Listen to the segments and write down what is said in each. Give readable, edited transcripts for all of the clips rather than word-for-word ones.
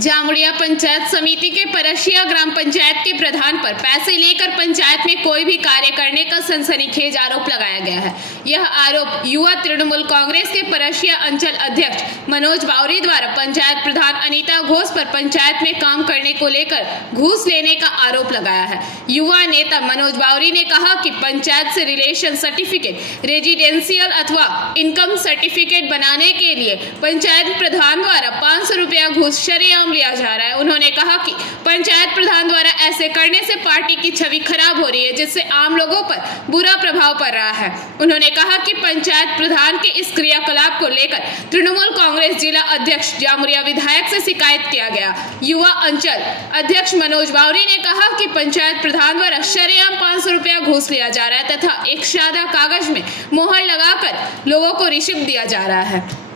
जामुड़िया पंचायत समिति के परशिया ग्राम पंचायत के प्रधान पर पैसे लेकर पंचायत में कोई भी कार्य करने का सनसनीखेज आरोप लगाया गया है। यह आरोप युवा तृणमूल कांग्रेस के परशिया अंचल अध्यक्ष मनोज बावरी द्वारा पंचायत प्रधान अनीता घोष पर पंचायत में काम करने को लेकर घूस लेने का आरोप लगाया है। युवा नेता मनोज बावरी ने कहा कि पंचायत से रिलेशन सर्टिफिकेट, रेजिडेंशियल अथवा इनकम सर्टिफिकेट बनाने के लिए पंचायत प्रधान द्वारा 500 रुपया घूस शरेआम लिया जा रहा है। उन्होंने कहा कि पंचायत प्रधान द्वारा ऐसे करने से पार्टी की छवि खराब हो रही है, जिससे आम लोगों पर बुरा प्रभाव पड़ रहा है। उन्होंने कहा कि पंचायत प्रधान के इस क्रियाकलाप को लेकर तृणमूल कांग्रेस जिला अध्यक्ष जामुड़िया विधायक से शिकायत किया गया। युवा अंचल अध्यक्ष मनोज बावरी ने कहा कि पंचायत प्रधान द्वारा शरेआम 500 रुपया घूस लिया जा रहा है तथा एक सादा कागज में मोहर लगाकर लोगों को रिश्वत दिया जा रहा है।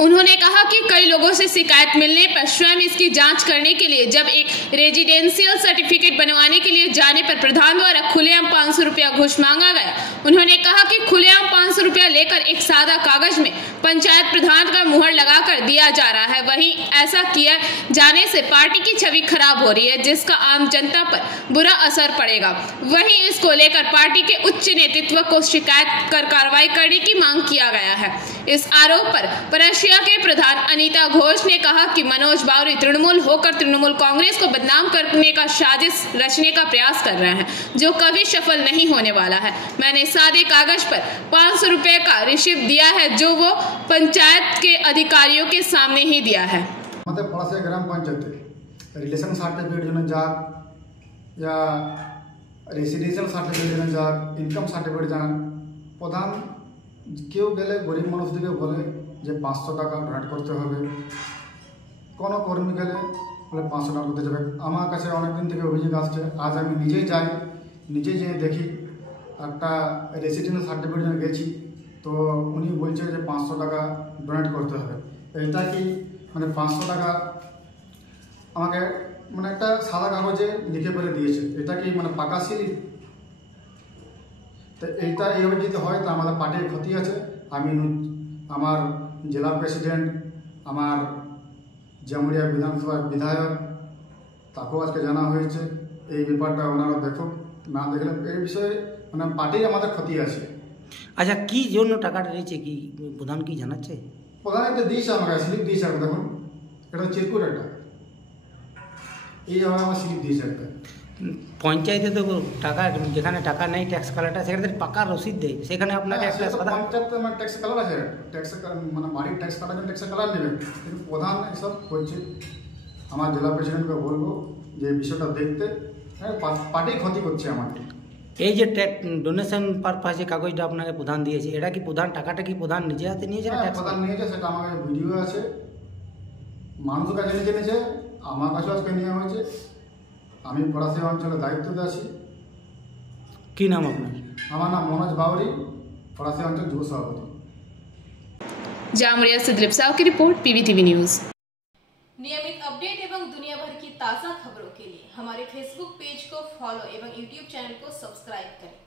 उन्होंने कहा कि कई लोगों से शिकायत मिलने पर स्वयं इसकी जांच करने के लिए जब एक रेजिडेंशियल सर्टिफिकेट बनवाने के लिए जाने पर प्रधान द्वारा खुलेआम 500 रुपया घूस मांगा गया। उन्होंने कहा कि खुलेआम 500 रुपया लेकर एक सादा कागज में पंचायत प्रधान का मुहर लगाकर दिया जा रहा है। वहीं ऐसा किया जाने से पार्टी की छवि खराब हो रही है, जिसका आम जनता पर बुरा असर पड़ेगा। वहीं इसको लेकर पार्टी के उच्च नेतृत्व को शिकायत कर कार्रवाई करने की मांग किया गया है। इस आरोप पर परशिया के प्रधान अनीता घोष ने कहा कि मनोज बावरी तृणमूल होकर तृणमूल कांग्रेस को बदनाम करने का साजिश रचने का प्रयास कर रहे हैं, जो कभी सफल नहीं होने वाला है। मैंने सादे कागज पर 500 रुपए का रिश्वत दिया है, जो वो पंचायत के अधिकारियों के सामने ही दिया है। मतलब परशिया ग्राम पंचायत रिलेशन सर्टिफिकेट जन जाक या रेसिडेंशियल सर्टिफिकेट जाक इनकम सर्टिफिकेट जान प्रधान কেউ গেলে গরিব মানুষদেরকে বলে যে 500 টাকা ডোনেট করতে হবে, কোনো কর্মী গেলে বলে 500 টাকা দিতে যাবে। আমার কাছে অনেকদিন থেকে অভিযোগ আসছে, আজ আমি নিজেই যাই, নিজে যেয়ে দেখি একটা রেসিডেন্সিয়াল সার্টিফিকেট জন্য গেছি, তো উনি বলছে যে 500 টাকা ডোনেট করতে হবে। এটা কি মানে 500 টাকা আমাকে মানে একটা সাদা কাগজে লিখে ফেলে দিয়েছে, এটা কি মানে পাকা সিল? তো এইটা এইভাবে যদি হয় তো আমাদের পার্টির ক্ষতি আছে। আমি আমার জেলা প্রেসিডেন্ট, আমার জামুড়িয়া বিধানসভার বিধায়ক, তাকেও আজকে জানা হয়েছে এই ব্যাপারটা ওনারা দেখুক, না দেখলে এই বিষয়ে মানে পার্টির আমাদের ক্ষতি আছে। আচ্ছা, কি জন্য টাকাটা নিয়েছে কি প্রধান কি জানাচ্ছে? প্রধান একটা দিয়েছে, আমাকে স্লিপ দিয়েছে একটা, দেখুন এটা চিরকুট একটা, এইভাবে আমার স্লিপ দিয়েছে একটা। পঞ্চায়েতে তো টাকা, যেখানে টাকা নেই ট্যাক্স কালারটা, সেখানে পাকা রসিদ দেয়, সেখানে আপনাকে একটা পঞ্চায়েত মানে ট্যাক্স কালার আছে, ট্যাক্স মানে বাড়ির ট্যাক্স কাটার জন্য ট্যাক্স কালার নেবে, কিন্তু প্রধান এসব করছে। আমার জেলা প্রেসিডেন্টকে বলবো যে বিষয়টা দেখতে, পার্টি ক্ষতি করছে আমাকে। এই যে ডোনেশন পারপাসে কাগজটা আপনাকে প্রধান দিয়েছে, এটা কি প্রধান টাকাটা কি প্রধান নিজে হাতে নিয়েছে? প্রধান নিয়েছে, সেটা আমার কাছে ভিডিও আছে, মানুষের কাছে নিয়েছে, আমার কাছেও আজকে নেওয়া হয়েছে। আমি পরাশিয়া অঞ্চলের দায়িত্বে আছি। কি নাম আপনার? আমার নাম मनोज बावरी, परासिया अंचल युवा सभापति। जामुड़िया से दिलीप साहू की रिपोर्ट, पीवीटीवी न्यूज। नियमित अपडेट एवं दुनिया भर की ताज़ा खबरों के लिए हमारे फेसबुक पेज को फॉलो एवं यूट्यूब चैनल को सब्सक्राइब करें।